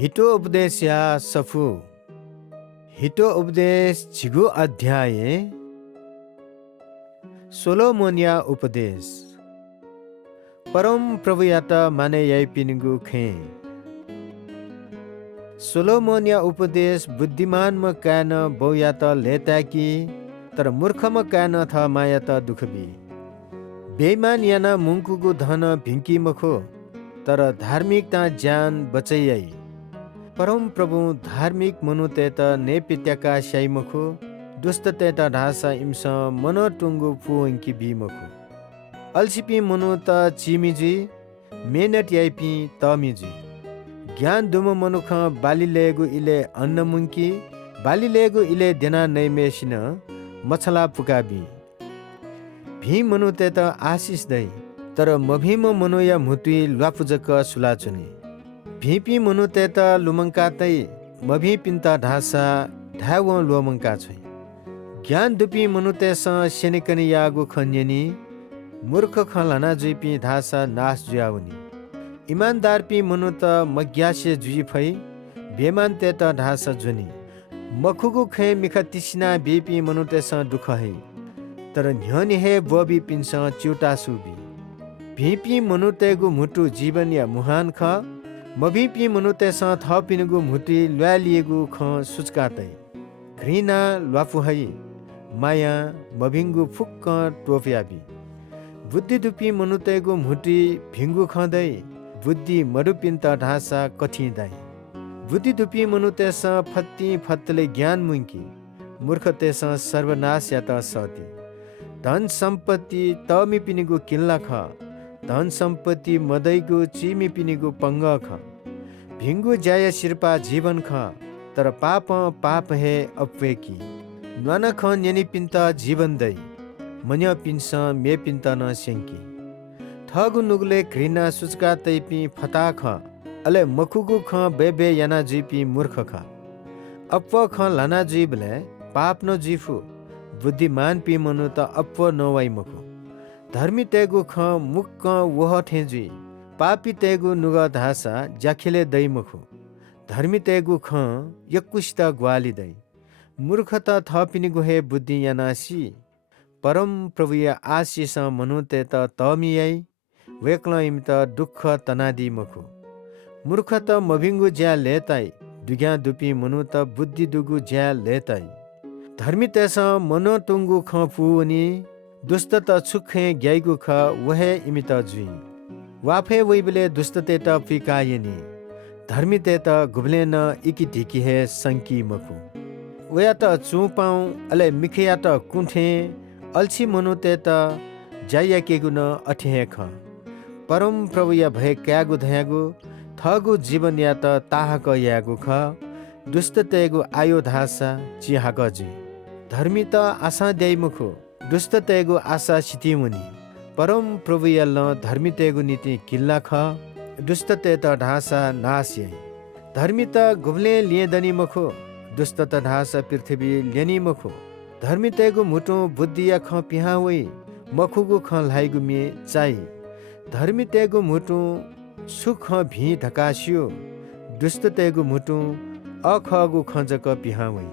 हिटो उपदेश या सफु हिटो उपदेश झिगु अध्याय सोलोमोनिया उपदेश परम प्रभु यात माने याई पिनिगु खे सोलोमोनिया उपदेश बुद्धिमान म कान बौ यात लेताकी तर मूर्ख म कान थ माया त दुखबी बेईमान याना मुंकुगु धन भिंकी मखो तर धार्मिकता ज्यान बचैयाई परम प्रभु धार्मिक मनु तेत ने पित्याका स्याई मखु दुष्ट तेत ढासा इम्स मनो टुंगु फुंकी बी मखु अल्सिपी मनु त चिमिजी मेहनत याइपी तमिजी ज्ञान दुम मनुख बाली लेगु इले अन्न मुंकी बाली लेगु इले देना नैमेसिन मछला पुकाबी भी मनु तेत आशिष दै तर मभिम मनु या मुतुई ल्वापुजक सुलाचुनी भिपी मनु तेत लुमंका तै मभि पिन्ता ढासा ढाव लोमंका छै ज्ञान दुपी मनु तेस सेनिकनि यागु खन्यनी मूर्ख खलाना जुइपी ढासा नाश जुयाउनी ईमानदार पी मनु त मग्यासे जुइ फै बेमान तेत ढासा जुनी मखुगु खे मिख तिसिना बेपी मनु तेस दुख है तर न्यनि हे बबी पिन्स च्युटा सुबी भिपी मनु तेगु मुटु जीवन या मुहान ख मभिपी मनुतेस थपिनुगु मुटी ल्यालिएगु ख सुचकातै घृणा ल्वाफुहै माया मभिङ्गु फुक्क टोफ्याबी बुद्धि दुपी मनुतेगु मुटी भिङ्गु खदै बुद्धि मरुपिन्त ढासा कठिदाई बुद्धि दुपी मनुतेस फत्ती फत्तले ज्ञान मुंकी मूर्खतेस सर्वनाश या त सती धन सम्पत्ति तमी पिनिगु किल्ला ख धन सम्पत्ति मदैगु चिमी पिनिगु पंग ख भिंगु जाय शिरपा जीवन ख तर पाप हे अपवेकी न्वान ख न्यनि पिन्त जीवन दै मन्य पिन्स मे पिन्त न सेंकी थगु नुगले घृणा सुचका तैपी फता ख अले मखुगु ख बेबे याना जुइपी मूर्ख ख अप्व ख लाना जुइबले पाप न जिफु बुद्धिमान पी मनु त अप्व नवाई मखु धर्मी तेगु ख मुक्क वह ठेजुई पापी तेगु नुग धासा ज्याखिले दै मखु धर्मी तेगु ख यकुष्ट ग्वाली दै मूर्ख त थपिनिगु हे बुद्धि यानासी परम प्रभु या आशिष मनु ते त तमियाई वेक्ल इम त दुख तनादी मखु मूर्ख त मभिङ्गु ज्या लेताई दुग्या दुपी मनु त बुद्धि दुगु ज्या लेताई धर्मी तेस मनो टुंगु ख फुवनी दुष्ट त छुखे ग्याइगु ख वहे इमित जुई वाफे वैबले दुष्ट ते त पिकायनी धर्मी ते त गुबले न इकी ढिकी हे संकी मखु वया त चुपाउ अले मिखया त कुंठे अल्छी मनु ते त जाया केगु न अठे ख परम प्रभु या भय क्यागु धयागु थगु जीवन या त ताहक यागु ख दुष्ट तेगु आयो धासा चिहाक जी धर्मी त आशा द्याइ मुखु दुष्ट तेगु आशा सितिमुनि परम प्रभु यल्ल धर्मी तेगु नीति किल्ला ख दुष्ट ते त ढासा नास्यै धर्मी त गुब्ले लिएदनी मखो दुष्ट त ढासा पृथ्वी लेनी मखो धर्मी तेगु मुटु बुद्धि या ख पिहावै मखुगु ख लाइगु मे चाइ धर्मी तेगु मुटु सुख भी ढकासियो दुष्ट तेगु मुटु अखगु खजक पिहावै